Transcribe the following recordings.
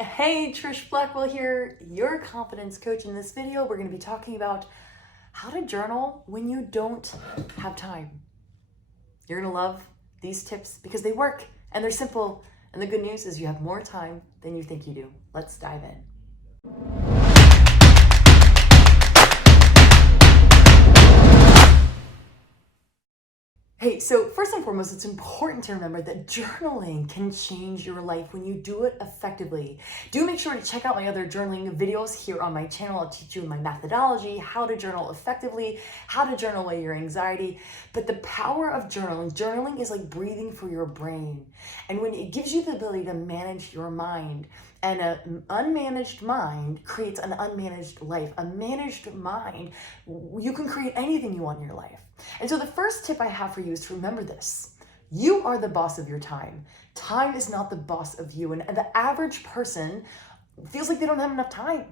Hey, Trish Blackwell here, your confidence coach. In this video, we're going to be talking about how to journal when you don't have time. You're going to love these tips because they work and they're simple. And the good news is you have more time than you think you do. Let's dive in. Hey, so first and foremost, it's important to remember that journaling can change your life when you do it effectively. Do make sure to check out my other journaling videos here on my channel. I'll teach you my methodology, how to journal effectively, how to journal away your anxiety. But the power of journaling is like breathing for your brain. And when it gives you the ability to manage your mind, and an unmanaged mind creates an unmanaged life. A managed mind, you can create anything you want in your life. And so the first tip I have for you is to remember this. You are the boss of your time. Time is not the boss of you. And the average person feels like they don't have enough time.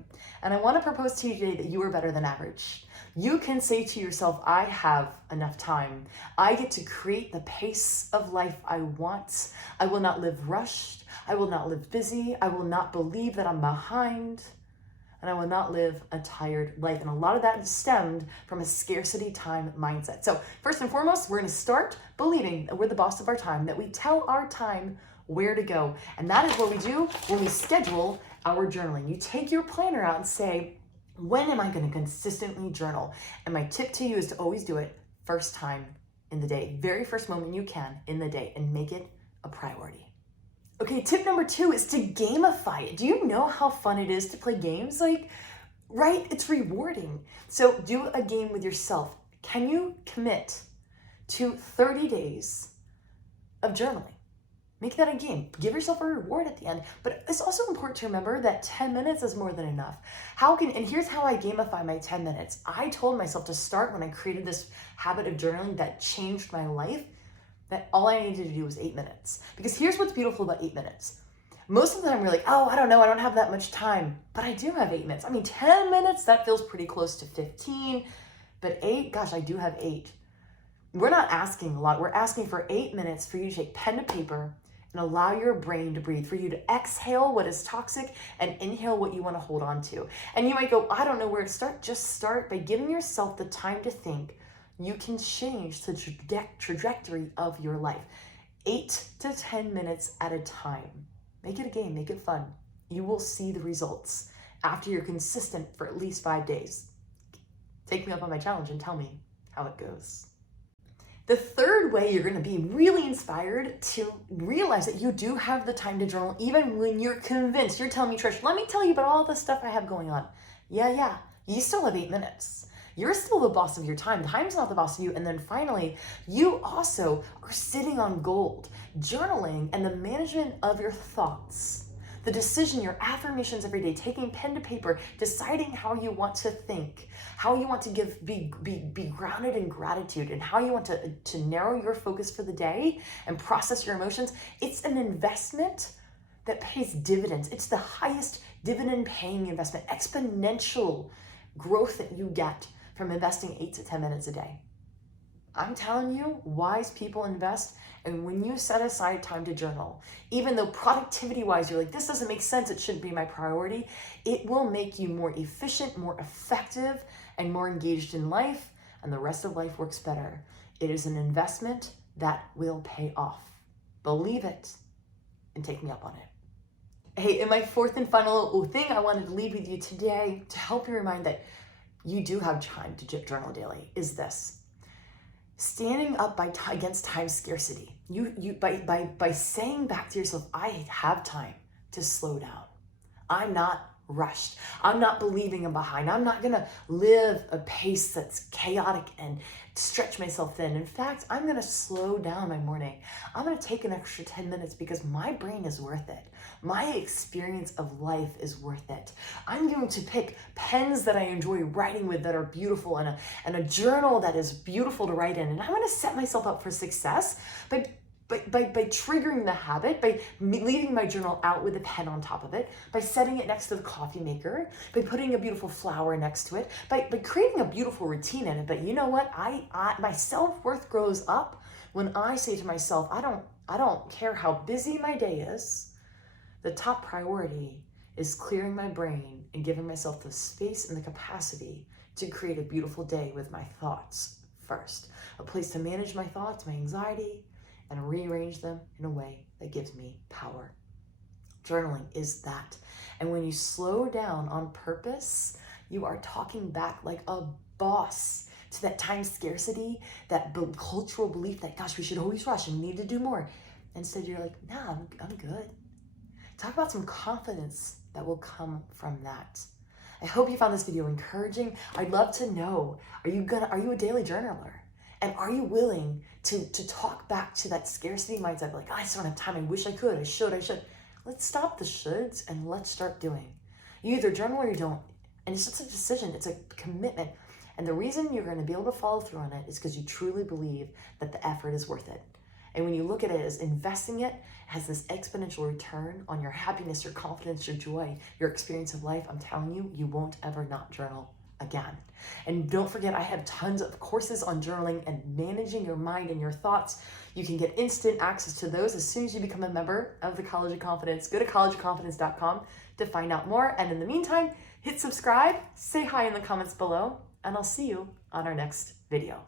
And I want to propose to you today that you are better than average. You can say to yourself, I have enough time. I get to create the pace of life I want. I will not live rushed. I will not live busy. I will not believe that I'm behind. And I will not live a tired life. And a lot of that is stemmed from a scarcity time mindset. So first and foremost, we're going to start believing that we're the boss of our time, that we tell our time where to go. And that is what we do when we schedule our journaling. You take your planner out and say, when am I going to consistently journal? And my tip to you is to always do it first time in the day, very first moment you can in the day, and make it a priority. Okay, tip number 2 is to gamify it. Do you know how fun it is to play games? Right? It's rewarding. So do a game with yourself. Can you commit to 30 days of journaling? Make that a game. Give yourself a reward at the end. But it's also important to remember that 10 minutes is more than enough. And here's how I gamify my 10 minutes. I told myself to start when I created this habit of journaling that changed my life, that all I needed to do was 8 minutes. Because here's what's beautiful about 8 minutes. Most of the time we're like, oh, I don't know, I don't have that much time. But I do have 8 minutes. 10 minutes, that feels pretty close to 15. But 8, gosh, I do have 8. We're not asking a lot. We're asking for 8 minutes for you to take pen to paper and allow your brain to breathe, for you to exhale what is toxic and inhale what you want to hold on to. And you might go, I don't know where to start. Just start by giving yourself the time to think. You can change the trajectory of your life. 8 to 10 minutes at a time. Make it a game, make it fun. You will see the results after you're consistent for at least 5 days. Take me up on my challenge and tell me how it goes. The third way you're going to be really inspired to realize that you do have the time to journal, even when you're convinced. You're telling me, Trish, let me tell you about all the stuff I have going on. Yeah, you still have 8 minutes. You're still the boss of your time. Time's not the boss of you. And then finally, you also are sitting on gold. Journaling and the management of your thoughts, the decision, your affirmations every day, taking pen to paper, deciding how you want to think, how you want to be grounded in gratitude, and how you want to narrow your focus for the day and process your emotions. It's an investment that pays dividends. It's the highest dividend paying investment, exponential growth that you get from investing 8 to 10 minutes a day. I'm telling you, wise people invest. And when you set aside time to journal, even though productivity-wise, you're like, this doesn't make sense, it shouldn't be my priority, it will make you more efficient, more effective, and more engaged in life, and the rest of life works better. It is an investment that will pay off. Believe it, and take me up on it. Hey, and my fourth and final thing I wanted to leave with you today to help you remind that you do have time to journal daily is this. Standing up against time scarcity. By saying back to yourself, I have time to slow down. I'm not rushed. I'm not believing I'm behind. I'm not gonna live a pace that's chaotic and stretch myself thin. In fact, I'm gonna slow down my morning. I'm gonna take an extra 10 minutes because my brain is worth it. My experience of life is worth it. I'm going to pick pens that I enjoy writing with that are beautiful, and a journal that is beautiful to write in. And I'm gonna set myself up for success by triggering the habit, by leaving my journal out with a pen on top of it, by setting it next to the coffee maker, by putting a beautiful flower next to it, by creating a beautiful routine in it. But you know what? My self-worth grows up when I say to myself, I don't care how busy my day is. The top priority is clearing my brain and giving myself the space and the capacity to create a beautiful day with my thoughts first. A place to manage my thoughts, my anxiety, and rearrange them in a way that gives me power. Journaling is that. And when you slow down on purpose, you are talking back like a boss to that time scarcity, that cultural belief that, gosh, we should always rush and we need to do more. Instead, you're like, nah, I'm good. Talk about some confidence that will come from that. I hope you found this video encouraging. I'd love to know, are you a daily journaler? And are you willing to talk back to that scarcity mindset? Like, I just don't have time. I wish I could. I should. Let's stop the shoulds and let's start doing. You either journal or you don't. And it's just a decision. It's a commitment. And the reason you're going to be able to follow through on it is because you truly believe that the effort is worth it. And when you look at it as investing, it has this exponential return on your happiness, your confidence, your joy, your experience of life. I'm telling you, you won't ever not journal again. And don't forget, I have tons of courses on journaling and managing your mind and your thoughts. You can get instant access to those as soon as you become a member of the College of Confidence. Go to collegeofconfidence.com to find out more. And in the meantime, hit subscribe, say hi in the comments below, and I'll see you on our next video.